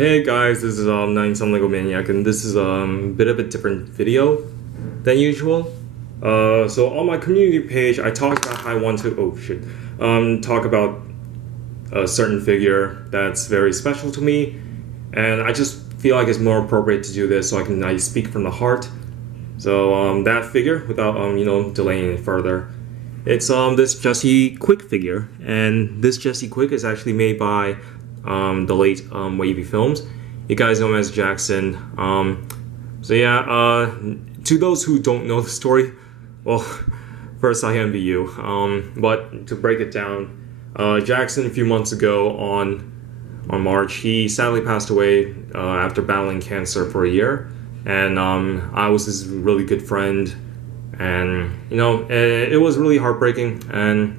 Hey guys, this is 97 Lego Maniac, and this is a bit of a different video than usual. So on my community page, I talked about how I want to talk about a certain figure that's very special to me, and I just feel like it's more appropriate to do this so I can speak from the heart. So that figure, without delaying it further, it's this Jessie Quick figure, and this Jessie Quick is actually made by the late Wavy films. You guys know him as Jackson. To those who don't know the story, well, first I envy you. But to break it down, Jackson a few months ago on March, he sadly passed away after battling cancer for a year, and I was his really good friend, and it was really heartbreaking. And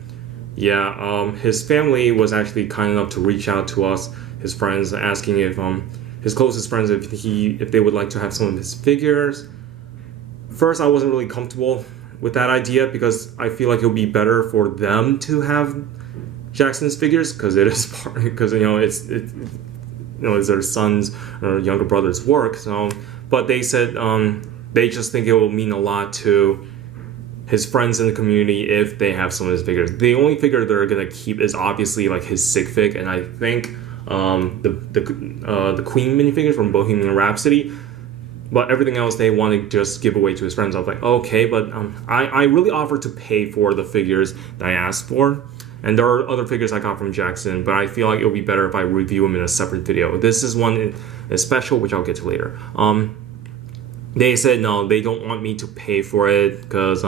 yeah, his family was actually kind enough to reach out to us, his friends, asking if his closest friends if they would like to have some of his figures. First, I wasn't really comfortable with that idea because I feel like it would be better for them to have Jackson's figures because it's their sons or younger brother's work. So, but they said they just think it will mean a lot to his friends in the community if they have some of his figures. The only figure they're gonna keep is obviously like his sig fig, and I think the Queen minifigures from Bohemian Rhapsody. But everything else they want to just give away to his friends. I was like, okay, but I really offered to pay for the figures that I asked for. And there are other figures I got from Jackson, but I feel like it would be better if I review them in a separate video. This is one is special, which I'll get to later. They said no, they don't want me to pay for it because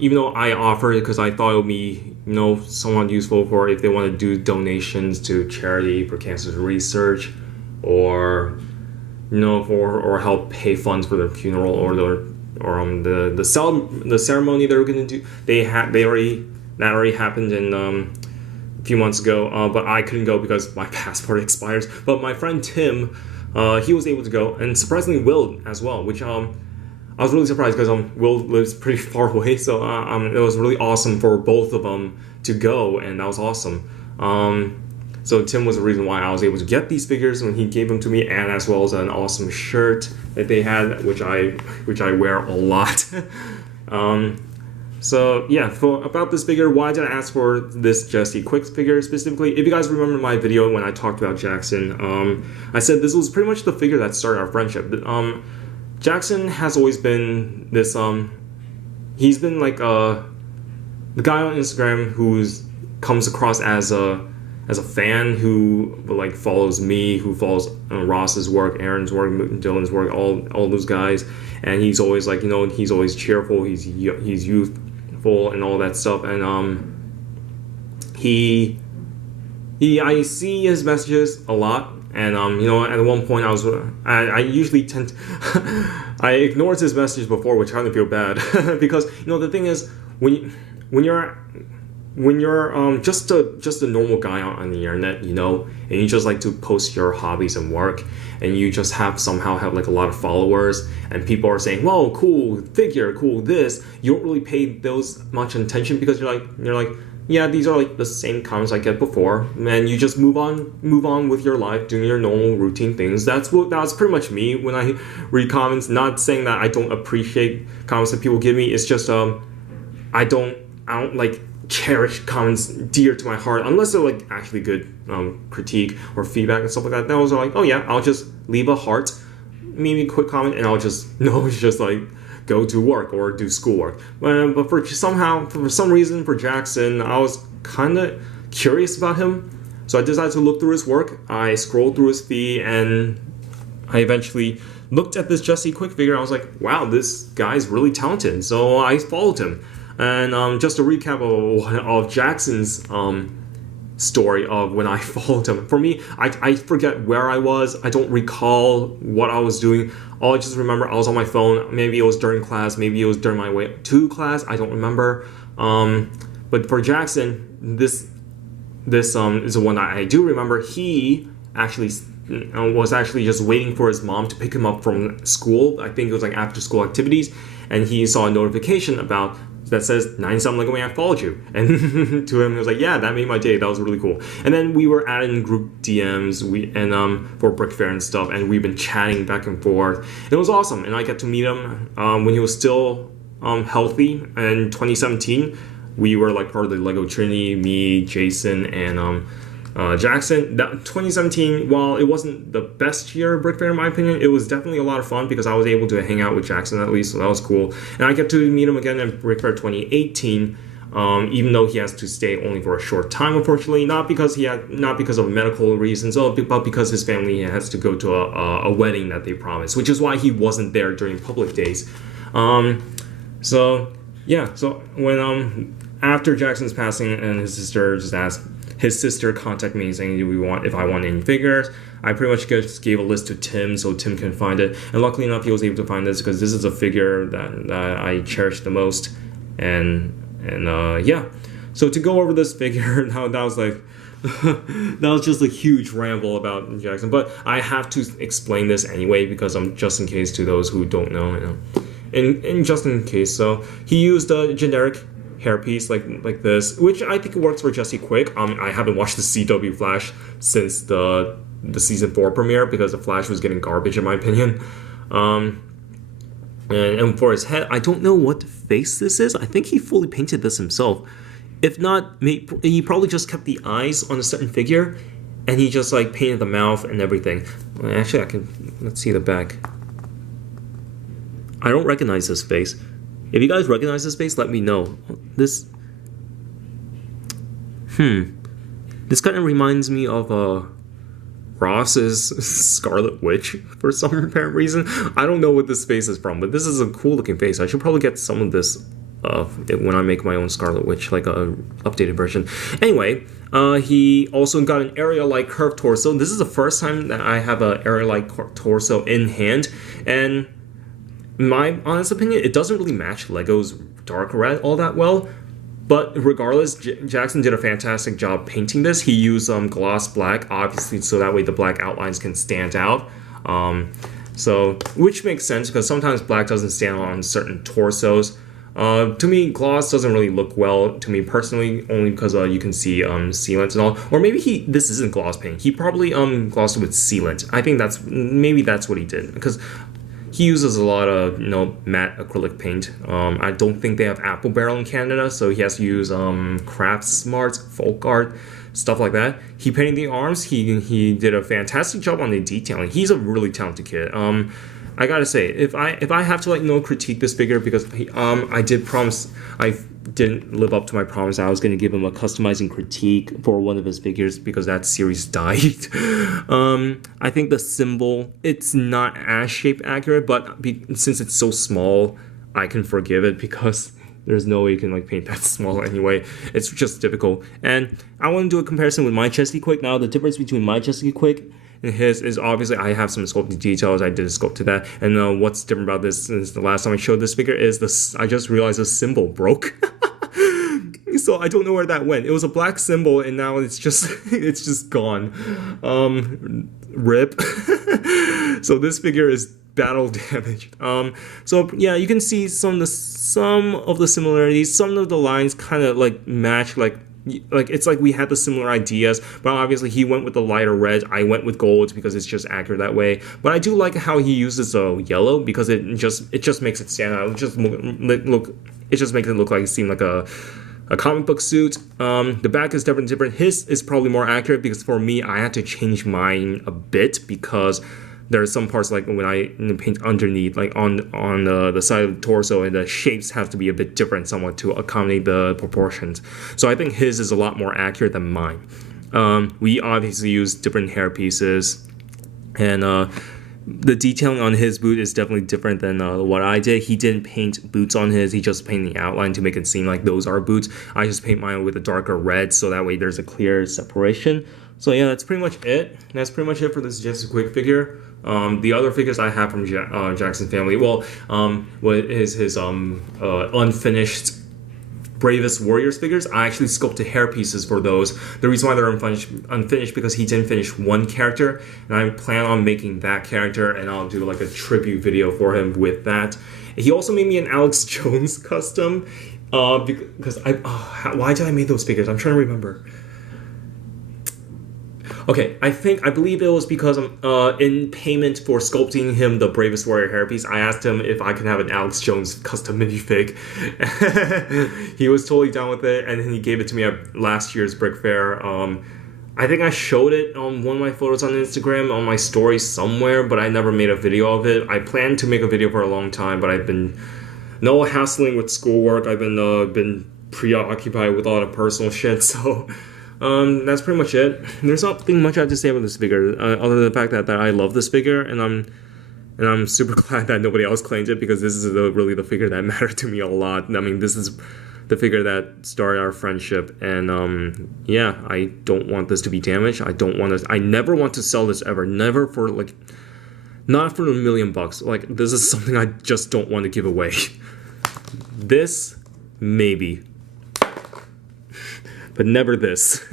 even though I offered it because I thought it would be somewhat useful for if they want to do donations to charity for cancer research, or or help pay funds for their funeral or the ceremony they're gonna do. That already happened in a few months ago, but I couldn't go because my passport expires. But my friend Tim, he was able to go, and surprisingly Will as well, which I was really surprised because Will lives pretty far away, so it was really awesome for both of them to go, and that was awesome. So Tim was the reason why I was able to get these figures when he gave them to me, and as well as an awesome shirt that they had, which I wear a lot. So yeah, about this figure, why did I ask for this Jessie Quick figure specifically? If you guys remember my video when I talked about Jackson, I said this was pretty much the figure that started our friendship. Jackson has always been this, he's been like the guy on Instagram who's comes across as a fan who like follows me, who follows Ross's work, Aaron's work, Dylan's work, all those guys, and he's always like he's always cheerful, he's youthful and all that stuff, and I see his messages a lot, and at one point I usually tend to I ignored his messages before, which kind of feel bad because the thing is when you're just a normal guy on the internet, and you just like to post your hobbies and work, and you just somehow have like a lot of followers, and people are saying, "Whoa, cool figure, cool this." You don't really pay those much attention because you're like, yeah, these are like the same comments I get before, and you just move on with your life, doing your normal routine things. That's pretty much me when I read comments. Not saying that I don't appreciate comments that people give me. It's just I don't like cherish comments dear to my heart unless they're like actually good critique or feedback and stuff like that. That was like, oh yeah, I'll just leave a heart, maybe a quick comment, and I'll just just like go to work or do schoolwork. But for some reason for Jackson, I was kind of curious about him, so I decided to look through his work. I scrolled through his feed, and I eventually looked at this Jessie Quick figure. I was like, wow, this guy's really talented, so I followed him. And just a recap of Jackson's story of when I followed him. For me, I forget where I was. I don't recall what I was doing. All I just remember, I was on my phone. Maybe it was during class. Maybe it was during my way to class. I don't remember. But for Jackson, this is the one that I do remember. He actually was actually just waiting for his mom to pick him up from school. I think it was like after school activities, and he saw a notification about that says 97 Lego Man, I followed you. And to him, he was like, yeah, that made my day. That was really cool. And then we were added in group DMs for Brick Fair and stuff, and we've been chatting back and forth. It was awesome, and I got to meet him when he was still healthy in 2017. We were like part of the Lego Trinity, me, Jason, and Jackson. That 2017, while it wasn't the best year of Brick Fair in my opinion, it was definitely a lot of fun because I was able to hang out with Jackson at least, so that was cool. And I get to meet him again at Brick Fair 2018, even though he has to stay only for a short time, unfortunately, not because of medical reasons, but because his family has to go to a wedding that they promised, which is why he wasn't there during public days. So when after Jackson's passing and his sister just asked. His sister contacted me saying, if I want any figures. I pretty much just gave a list to Tim so Tim can find it. And luckily enough, he was able to find this because this is a figure that I cherish the most. And yeah. So to go over this figure, that was like, that was just a huge ramble about Jackson. But I have to explain this anyway because just in case to those who don't know. And just in case, so he used a generic hairpiece like this, which I think works for Jessie quick. I haven't watched the CW Flash since the season 4 premiere because the Flash was getting garbage in my opinion. And for his head, I don't know what face this is. I think he fully painted this himself. If not, he probably just kept the eyes on a certain figure, and he just like painted the mouth and everything. Actually, let's see the back. I don't recognize this face. If you guys recognize this face, let me know. This kind of reminds me of Ross's Scarlet Witch for some apparent reason. I don't know what this face is from, but this is a cool looking face. I should probably get some of this when I make my own Scarlet Witch, like a updated version. Anyway, he also got an area-like curved torso. This is the first time that I have an area-like torso in hand, and in my honest opinion, it doesn't really match Lego's dark red all that well. But regardless, Jackson did a fantastic job painting this. He used gloss black, obviously, so that way the black outlines can stand out. Which makes sense because sometimes black doesn't stand out on certain torsos. To me, gloss doesn't really look well to me personally, only because you can see sealant and all. Or maybe this isn't gloss paint. He probably glossed with sealant. I think maybe that's what he did because he uses a lot of matte acrylic paint. I don't think they have Apple Barrel in Canada, so he has to use Craft Smart, Folk Art, stuff like that. He painted the arms. He did a fantastic job on the detailing. He's a really talented kid. I gotta say, if I have to critique this figure because I did promise I didn't live up to my promise. I was gonna give him a customizing critique for one of his figures because that series died. I think the symbol, it's not as shape accurate, but since it's so small, I can forgive it because there's no way you can paint that small anyway. It's just difficult. And I want to do a comparison with my Jessie Quick. Now the difference between my Jessie Quick and his is obviously I have some sculpting details. I did a sculpt to that. And what's different about this since the last time I showed this figure is this. I just realized the symbol broke. So I don't know where that went. It was a black symbol and now it's just gone. Rip. So this figure is battle damaged. So yeah, you can see some of the similarities. Some of the lines kind of match, like it's like we had the similar ideas, but obviously he went with the lighter red. I went with gold because it's just accurate that way. But I do like how he uses yellow because it just makes it stand out. It just makes it look like it seemed like a comic book suit. The back is definitely different. His is probably more accurate because for me, I had to change mine a bit because there are some parts when I paint underneath, on the side of the torso, and the shapes have to be a bit different somewhat to accommodate the proportions. So I think his is a lot more accurate than mine. We obviously use different hair pieces, and the detailing on his boot is definitely different than what I did. He didn't paint boots on his. He just painted the outline to make it seem like those are boots. I just paint mine with a darker red so that way there's a clear separation. So yeah, that's pretty much it. That's pretty much it for this Jessie Quick figure. The other figures I have from Jackson's family, what is his unfinished Bravest Warriors figures. I actually sculpted hair pieces for those. The reason why they're unfinished because he didn't finish one character, and I plan on making that character, and I'll do a tribute video for him with that. He also made me an Alex Jones custom. Because why did I make those figures? I'm trying to remember. Okay, I believe it was because in payment for sculpting him the Bravest Warrior hairpiece, I asked him if I could have an Alex Jones custom minifig. He was totally down with it, and then he gave it to me at last year's Brick Fair. I think I showed it on one of my photos on Instagram, on my story somewhere, but I never made a video of it. I planned to make a video for a long time, but I've been hassling with schoolwork. I've been preoccupied with a lot of personal shit, so that's pretty much it. There's nothing much I have to say about this figure, other than the fact that I love this figure, and I'm super glad that nobody else claims it, because this is really the figure that mattered to me a lot. I mean, this is the figure that started our friendship, and yeah, I don't want this to be damaged. I never want to sell this ever. Never for not for $1 million. Like, this is something I just don't want to give away. This, maybe. But never this.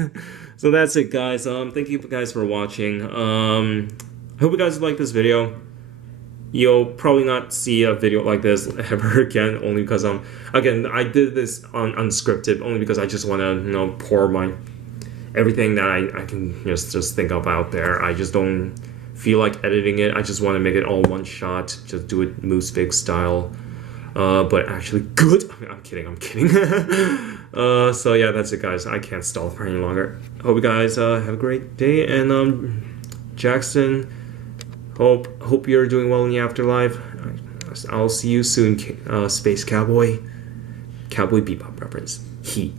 So that's it, guys. Thank you guys for watching. I hope you guys like this video. You'll probably not see a video like this ever again, only because again, I did this unscripted, only because I just want to pour everything that I can just think of out there. I just don't feel like editing it. I just want to make it all one shot, just do it moose fig style, but actually good. I'm kidding. So yeah, that's it, guys. I can't stall for any longer. Hope you guys have a great day, and Jackson, hope you're doing well in the afterlife. I'll see you soon, Space Cowboy. Cowboy Bebop reference. He.